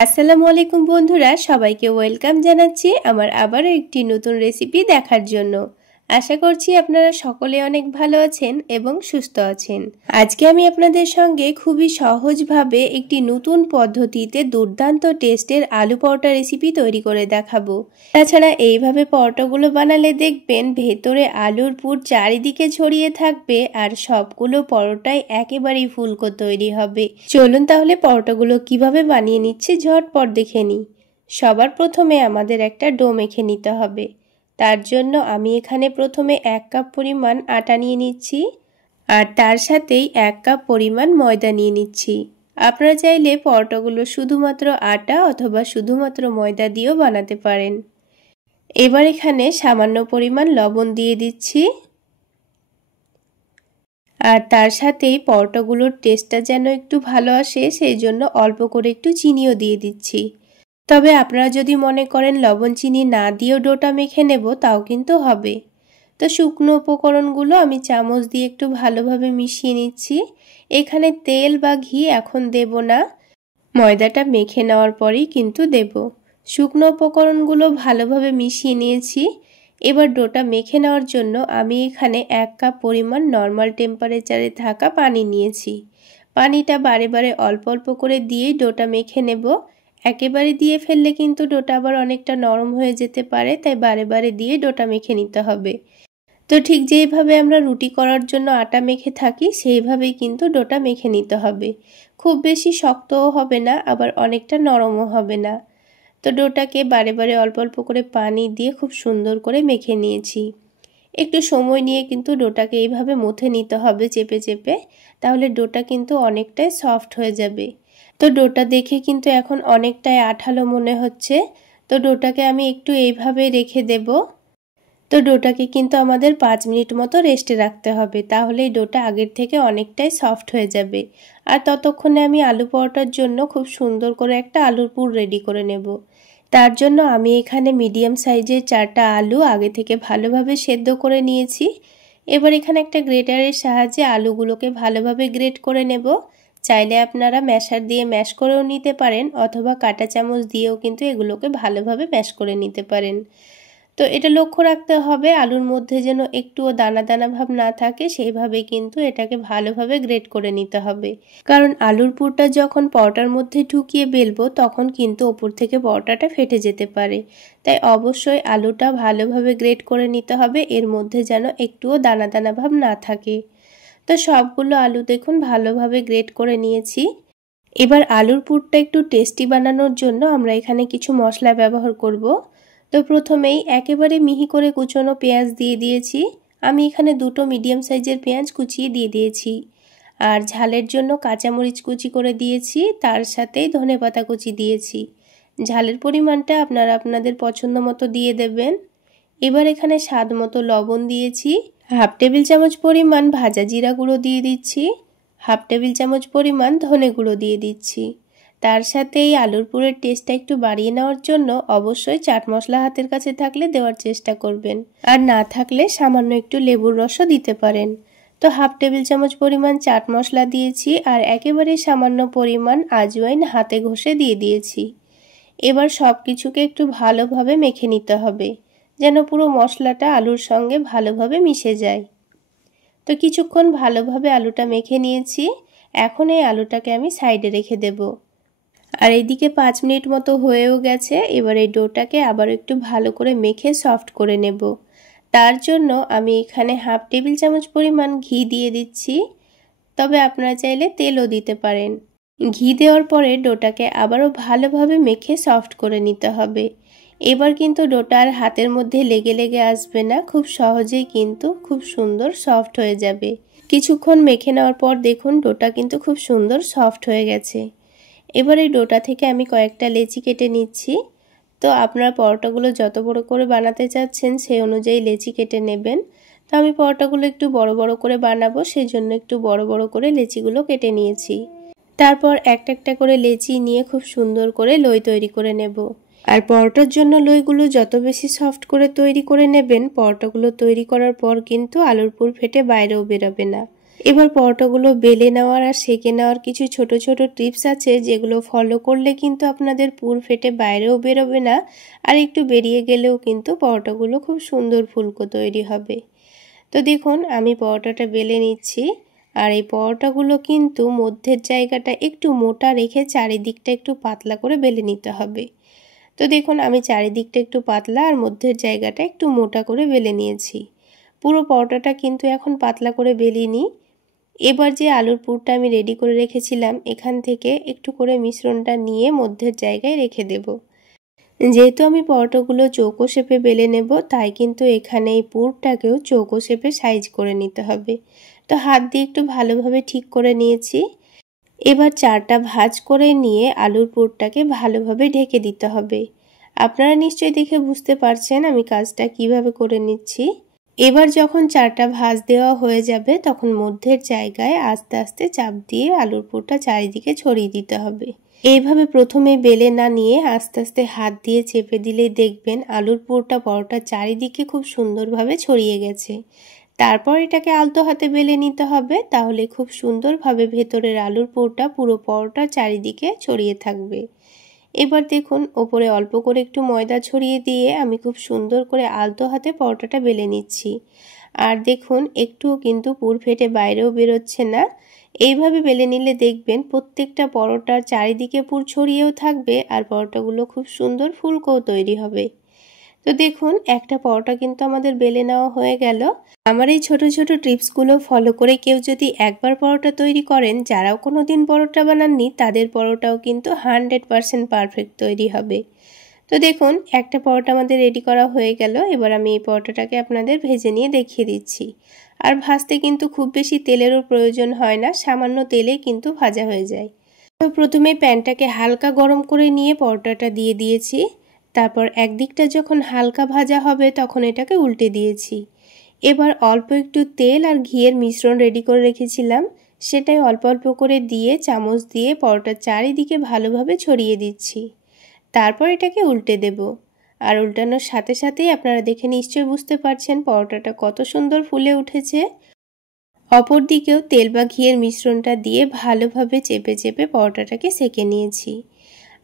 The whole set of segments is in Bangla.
আসসালামু আলাইকুম বন্ধুরা, সবাইকে ওয়েলকাম জানাচ্ছি আমার আবারও একটি নতুন রেসিপি দেখার জন্য। আশা করছি আপনারা সকলে অনেক ভালো আছেন এবং সুস্থ আছেন। আজকে আমি আপনাদের সঙ্গে খুবই সহজভাবে একটি নতুন পদ্ধতিতে দুর্দান্ত টেস্টের আলু পরোটা রেসিপি তৈরি করে দেখাবো। তাছাড়া এইভাবে পরোটাগুলো বানালে দেখবেন ভেতরে আলুর পুর চারিদিকে ছড়িয়ে থাকবে আর সবগুলো পরোটাই একেবারেই ফুলকো তৈরি হবে। চলুন তাহলে পরোটাগুলো কিভাবে বানিয়ে নিচ্ছি ঝটপট দেখে নিই। সবার প্রথমে আমাদের একটা ডো মেখে নিতে হবে। তার জন্য আমি এখানে প্রথমে 1 কাপ পরিমাণ আটা নিয়ে নিচ্ছি আর তার সাথেই 1 কাপ পরিমাণ ময়দা নিয়ে নিচ্ছি। আপনারা চাইলে পরোটাগুলো শুধুমাত্র আটা অথবা শুধুমাত্র ময়দা দিয়েও বানাতে পারেন। এবার এখানে সামান্য পরিমাণ লবণ দিয়ে দিচ্ছি আর তার সাথেই পরোটাগুলোর টেস্টটা যেন একটু ভালো আসে সেই জন্য অল্প করে একটু চিনিও দিয়ে দিচ্ছি। তবে আপনারা যদি মনে করেন লবণ চিনি না দিয়েও ডোটা মেখে নেব তাও কিন্তু হবে। তো শুকনো উপকরণগুলো আমি চামচ দিয়ে একটু ভালোভাবে মিশিয়ে নিচ্ছি। এখানে তেল বা ঘি এখন দেব না, ময়দাটা মেখে নেওয়ার পরেই কিন্তু দেব। শুকনো উপকরণগুলো ভালোভাবে মিশিয়ে নিয়েছি। এবার ডোটা মেখে নেওয়ার জন্য আমি এখানে 1 কাপ পরিমাণ নর্মাল টেম্পারেচারে থাকা পানি নিয়েছি। পানিটা বারে বারে অল্প অল্প করে দিয়েই ডোটা মেখে নেব। একেবারে দিয়ে ফেললে কিন্তু ডোটা আবার অনেকটা নরম হয়ে যেতে পারে, তাই বারে বারে দিয়ে ডোটা মেখে নিতে হবে। তো ঠিক যেইভাবে আমরা রুটি করার জন্য আটা মেখে থাকি সেইভাবেই কিন্তু ডোটা মেখে নিতে হবে। খুব বেশি শক্তও হবে না, আবার অনেকটা নরমও হবে না। তো ডোটাকে বারে বারে অল্প অল্প করে পানি দিয়ে খুব সুন্দর করে মেখে নিয়েছি। একটু সময় নিয়ে কিন্তু ডোটাকে এইভাবে মথে নিতে হবে চেপে চেপে, তাহলে ডোটা কিন্তু অনেকটাই সফট হয়ে যাবে। তো ডোটা দেখে কিন্তু এখন অনেকটাই আঠালো মনে হচ্ছে। তো ডোটাকে আমি একটু এইভাবে রেখে দেব। তো ডোটাকে কিন্তু আমাদের 5 মিনিট মতো রেস্টে রাখতে হবে, তাহলে এই ডোটা আগের থেকে অনেকটাই সফট হয়ে যাবে। আর ততক্ষণে আমি আলু পরোটার জন্য খুব সুন্দর করে একটা আলুর পুর রেডি করে নেব। তার জন্য আমি এখানে মিডিয়াম সাইজের 4টা আলু আগে থেকে ভালোভাবে সেদ্ধ করে নিয়েছি। এবার এখানে একটা গ্রেটারের সাহায্যে আলুগুলোকে ভালোভাবে গ্রেট করে নেব। চাইলে আপনারা ম্যাশার দিয়ে ম্যাশ করেও নিতে পারেন অথবা কাঁটা চামচ দিয়েও কিন্তু এগুলোকে ভালোভাবে ম্যাশ করে নিতে পারেন। তো এটা লক্ষ্য রাখতে হবে আলুর মধ্যে যেন একটুও দানা দানা ভাব না থাকে, সেইভাবে কিন্তু এটাকে ভালোভাবে গ্রেট করে নিতে হবে। কারণ আলুর পুরটা যখন পরোটার মধ্যে ঢুকিয়ে বেলবো তখন কিন্তু ওপর থেকে পরোটাটা ফেটে যেতে পারে, তাই অবশ্যই আলুটা ভালোভাবে গ্রেট করে নিতে হবে, এর মধ্যে যেন একটুও দানা দানা ভাব না থাকে। তো সবগুলো আলু দেখুন ভালোভাবে গ্রেট করে নিয়েছি। এবার আলুর পুরটা একটু টেস্টি বানানোর জন্য আমরা এখানে কিছু মশলা ব্যবহার করব। তো প্রথমেই একেবারে মিহি করে কুচনো পেঁয়াজ দিয়ে দিয়েছি। আমি এখানে 2টো মিডিয়াম সাইজের পেঁয়াজ কুচিয়ে দিয়ে দিয়েছি। আর ঝালের জন্য কাঁচামরিচ কুচি করে দিয়েছি, তার সাথেই ধনেপাতা কুচি দিয়েছি। ঝালের পরিমাণটা আপনারা আপনাদের পছন্দ মতো দিয়ে দেবেন। এবার এখানে স্বাদ মতো লবণ দিয়েছি। 1/2 টেবিল চামচ পরিমাণ ভাজা জিরা গুঁড়ো দিয়ে দিচ্ছি। 1/2 টেবিল চামচ পরিমাণ ধনে গুঁড়ো দিয়ে দিচ্ছি। তার সাথে এই আলুর পুরের টেস্টটা একটু বাড়িয়ে নেওয়ার জন্য অবশ্যই চাট মশলা হাতের কাছে থাকলে দেওয়ার চেষ্টা করবেন, আর না থাকলে সামান্য একটু লেবুর রসও দিতে পারেন। তো 1/2 টেবিল চামচ পরিমাণ চাট মশলা দিয়েছি আর একেবারে সামান্য পরিমাণ আজওয়াইন হাতে ঘষে দিয়ে দিয়েছি। এবার সব কিছুকে একটু ভালোভাবে মেখে নিতে হবে, যেন পুরো মশলাটা আলুর সঙ্গে ভালোভাবে মিশে যায়। তো কিছুক্ষণ ভালোভাবে আলুটা মেখে নিয়েছি। এখন এই আলুটাকে আমি সাইডে রেখে দেব। আর এইদিকে 5 মিনিট মতো হয়েও গেছে। এবার এই ডোটাকে আবার একটু ভালো করে মেখে সফট করে নেব। তার জন্য আমি এখানে 1/2 টেবিল চামচ পরিমাণ ঘি দিয়ে দিচ্ছি, তবে আপনারা চাইলে তেলও দিতে পারেন। ঘি দেওয়ার পরে ডোটাকে আবারও ভালোভাবে মেখে সফট করে নিতে হবে। এবার কিন্তু ডোটা আর হাতের মধ্যে লেগে লেগে আসবে না, খুব সহজেই কিন্তু খুব সুন্দর সফট হয়ে যাবে। কিছুক্ষণ মেখে নেওয়ার পর দেখুন ডোটা কিন্তু খুব সুন্দর সফট হয়ে গেছে। এবার এই ডোটা থেকে আমি কয়েকটা লেচি কেটে নিচ্ছি। তো আপনারা পরোটাগুলো যত বড় করে বানাতে চাচ্ছেন সেই অনুযায়ী লেচি কেটে নেবেন। তো আমি পরোটাগুলো একটু বড় বড় করে বানাবো, সেজন্য একটু বড় বড় করে লেচিগুলো কেটে নিয়েছি। তারপর একটা একটা করে লেচি নিয়ে খুব সুন্দর করে লই তৈরি করে নেব। আর পরোটার জন্য লইগুলো যত বেশি সফট করে তৈরি করে নেবেন, পরোটাগুলো তৈরি করার পর কিন্তু আলুর পুর ফেটে বাইরেও বেরোবে না। এবার পরোটাগুলো বেলে নেওয়ার আর সেঁকে নেওয়ার কিছু ছোট ছোট টিপস আছে, যেগুলো ফলো করলে কিন্তু আপনাদের পুর ফেটে বাইরেও বেরোবে না, আর একটু বেরিয়ে গেলেও কিন্তু পরোটাগুলো খুব সুন্দর ফুলকো তৈরি হবে। তো দেখুন আমি পরোটাটা বেলে নিচ্ছি, আর এই পরোটাগুলো কিন্তু মধ্যের জায়গাটা একটু মোটা রেখে চারিদিকটা একটু পাতলা করে বেলে নিতে হবে। তো দেখুন আমি চারিদিকটা একটু পাতলা আর মধ্যের জায়গাটা একটু মোটা করে বেলে নিয়েছি। পুরো পরোটাটা কিন্তু এখন পাতলা করে বেলিনি। এবার যে আলুর পুরটা আমি রেডি করে রেখেছিলাম, এখান থেকে একটু করে মিশ্রণটা নিয়ে মধ্যের জায়গায় রেখে দেব। যেহেতু আমি পরোটাগুলো চৌকো শেপে বেলে নেব, তাই কিন্তু এখানে এই পুরটাকেও চৌকো শেপে সাইজ করে নিতে হবে। তো হাত দিয়ে একটু ভালোভাবে ঠিক করে নিয়েছি। এবার 4টা ভাঁজ করে নিয়ে আলুর পুরটাকে ভালোভাবে ঢেকে দিতে হবে। আপনারা নিশ্চয়ই দেখে বুঝতে পারছেন আমি কাজটা কিভাবে করে নিচ্ছি। এবার যখন 4টা ভাঁজ দেওয়া হয়ে যাবে, তখন মধ্যের জায়গায় আস্তে আস্তে চাপ দিয়ে আলুর পুরটা চারিদিকে ছড়িয়ে দিতে হবে। এইভাবে প্রথমে বেলে না নিয়ে আস্তে আস্তে হাত দিয়ে চেপে দিলেই দেখবেন আলুর পুরটা পরোটার চারিদিকে খুব সুন্দরভাবে ছড়িয়ে গেছে। তারপর এটাকে আলতো হাতে বেলে নিতে হবে, তাহলে খুব সুন্দরভাবে ভেতরের আলুর পুরটা পুরো পরোটার চারিদিকে ছড়িয়ে থাকবে। এবার দেখুন ওপরে অল্প করে একটু ময়দা ছড়িয়ে দিয়ে আমি খুব সুন্দর করে আলতো হাতে পরোটাটা বেলে নিচ্ছি। আর দেখুন একটুও কিন্তু পুর ফেটে বাইরেও বেরোচ্ছে না। এইভাবে বেলে নিলে দেখবেন প্রত্যেকটা পরোটার চারিদিকে পুর ছড়িয়েও থাকবে, আর পরোটাগুলো খুব সুন্দর ফুলকোও তৈরি হবে। তো দেখুন একটা পরোটা কিন্তু আমাদের বেলে নেওয়া হয়ে গেল। আমার এই ছোট ছোট টিপসগুলো ফলো করে কেউ যদি একবার পরোটা তৈরি করেন, যারাও কোনোদিন পরোটা বানাননি তাদের পরোটাও কিন্তু 100% পারফেক্ট তৈরি হবে। তো দেখুন একটা পরোটা আমাদের রেডি করা হয়ে গেল। এবার আমি এই পরোটাটাকে আপনাদের ভেজে নিয়ে দেখিয়ে দিচ্ছি। আর ভাজতে কিন্তু খুব বেশি তেলেরও প্রয়োজন হয় না, সামান্য তেলে কিন্তু ভাজা হয়ে যায়। তো প্রথমে প্যানটাকে হালকা গরম করে নিয়ে পরোটাটা দিয়ে দিয়েছি। তারপর একদিকটা যখন হালকা ভাজা হবে তখন এটাকে উল্টে দিয়েছি। এবার অল্প একটু তেল আর ঘিয়ের মিশ্রণ রেডি করে রেখেছিলাম, সেটাই অল্প অল্প করে দিয়ে চামচ দিয়ে পরোটার চারিদিকে ভালোভাবে ছড়িয়ে দিচ্ছি। তারপর এটাকে উল্টে দেব। আর উল্টানোর সাথে সাথেই আপনারা দেখে নিশ্চয়ই বুঝতে পারছেন পরোটাটা কত সুন্দর ফুলে উঠেছে। অপর দিকেও তেল বা ঘিয়ের মিশ্রণটা দিয়ে ভালোভাবে চেপে চেপে পরোটাটাকে সেঁকে নিয়েছি।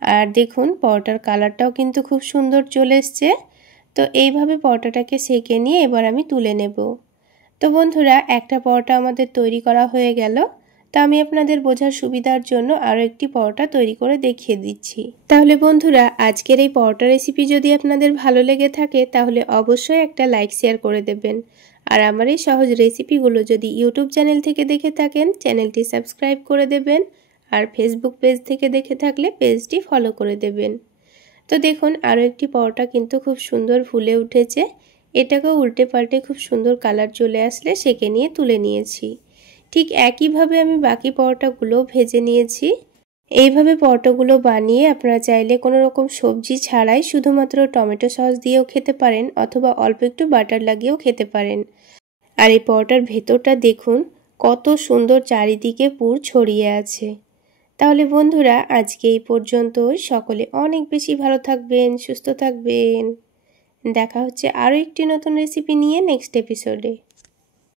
আর দেখুন পরোটার কালারটাও কিন্তু খুব সুন্দর চলে এসছে। তো এইভাবে পরোটাটাকে সেঁকে নিয়ে এবার আমি তুলে নেব। তো বন্ধুরা একটা পরোটা আমাদের তৈরি করা হয়ে গেল। তো আমি আপনাদের বোঝার সুবিধার জন্য আরও একটি পরোটা তৈরি করে দেখিয়ে দিচ্ছি। তাহলে বন্ধুরা আজকের এই পরোটা রেসিপি যদি আপনাদের ভালো লেগে থাকে, তাহলে অবশ্যই একটা লাইক শেয়ার করে দেবেন। আর আমার এই সহজ রেসিপিগুলো যদি ইউটিউব চ্যানেল থেকে দেখে থাকেন, চ্যানেলটি সাবস্ক্রাইব করে দেবেন। আর ফেসবুক পেজ থেকে দেখে থাকলে পেজটি ফলো করে দেবেন। তো দেখুন আরও একটি পরোটা কিন্তু খুব সুন্দর ফুলে উঠেছে। এটাকেও উল্টে পাল্টে খুব সুন্দর কালার চলে আসলে সেঁকে নিয়ে তুলে নিয়েছি। ঠিক একইভাবে আমি বাকি পরোটাগুলো ভেজে নিয়েছি। এইভাবে পরোটাগুলো বানিয়ে আপনারা চাইলে কোনো রকম সবজি ছাড়াই শুধুমাত্র টমেটো সস দিয়েও খেতে পারেন, অথবা অল্প একটু বাটার লাগিয়েও খেতে পারেন। আর এই পরোটার ভেতরটা দেখুন কত সুন্দর চারিদিকে পুর ছড়িয়ে আছে। তাহলে বন্ধুরা আজকে এই পর্যন্তই। সকলে অনেক বেশি ভালো থাকবেন, সুস্থ থাকবেন। দেখা হচ্ছে আরও একটি নতুন রেসিপি নিয়ে নেক্সট এপিসোডে।